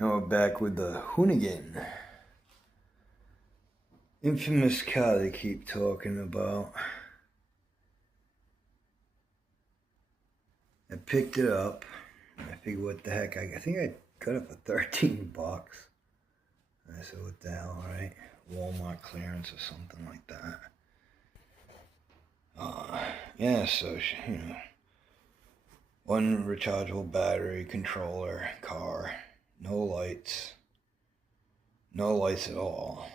Now we're back with the Hoonigan. Infamous car they keep talking about. I picked it up. I figured, what the heck? I think I got it for 13 bucks. I said, what the hell, right? Walmart clearance or something like that. Yeah, so, you know, one rechargeable battery, controller, car, no lights at all.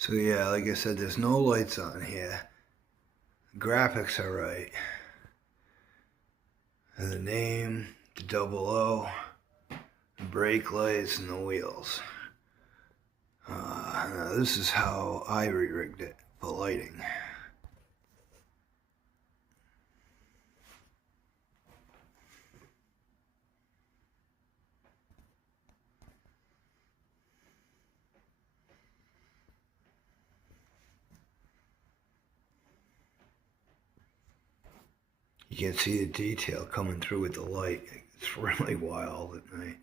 So yeah, like I said, there's no lights on here. The graphics are right. And the name, the 00, the brake lights, and the wheels. Now this is how I re-rigged it for lighting. You can see the detail coming through with the light. It's really wild at night.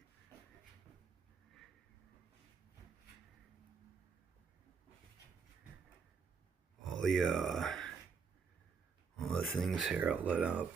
All the things here are lit up.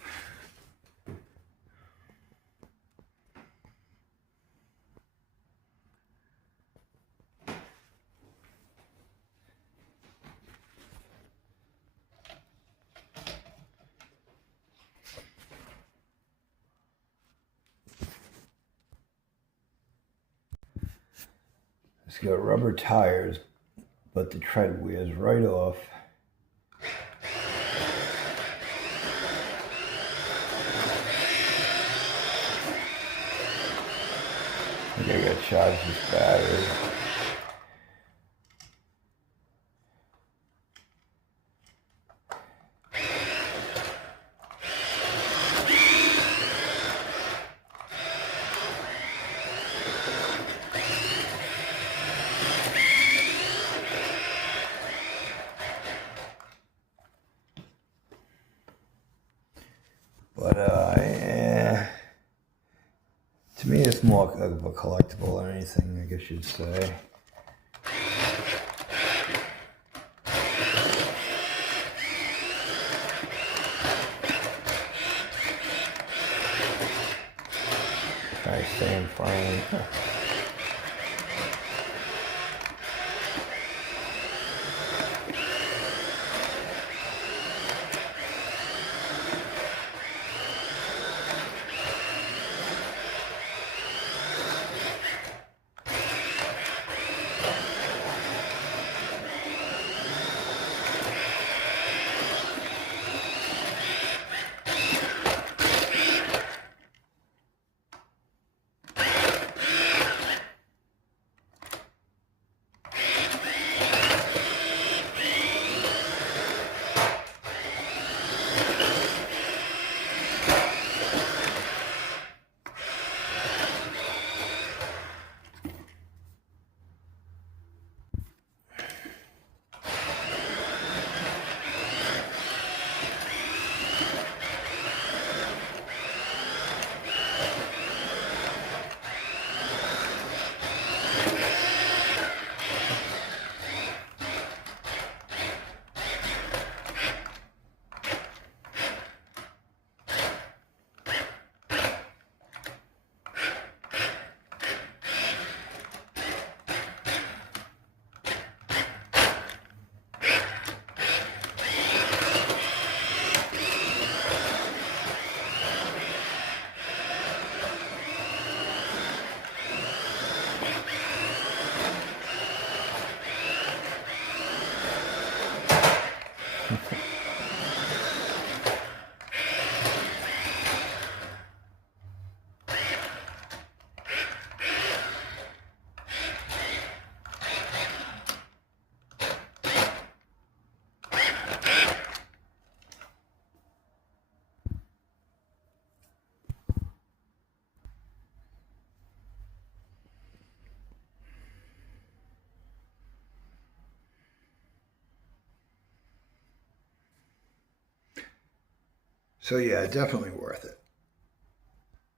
It's got rubber tires, but the tread wears right off. I think I gotta charge this battery. But yeah, to me it's more of a collectible than anything, I guess you'd say. Nice same frame. So yeah, definitely worth it.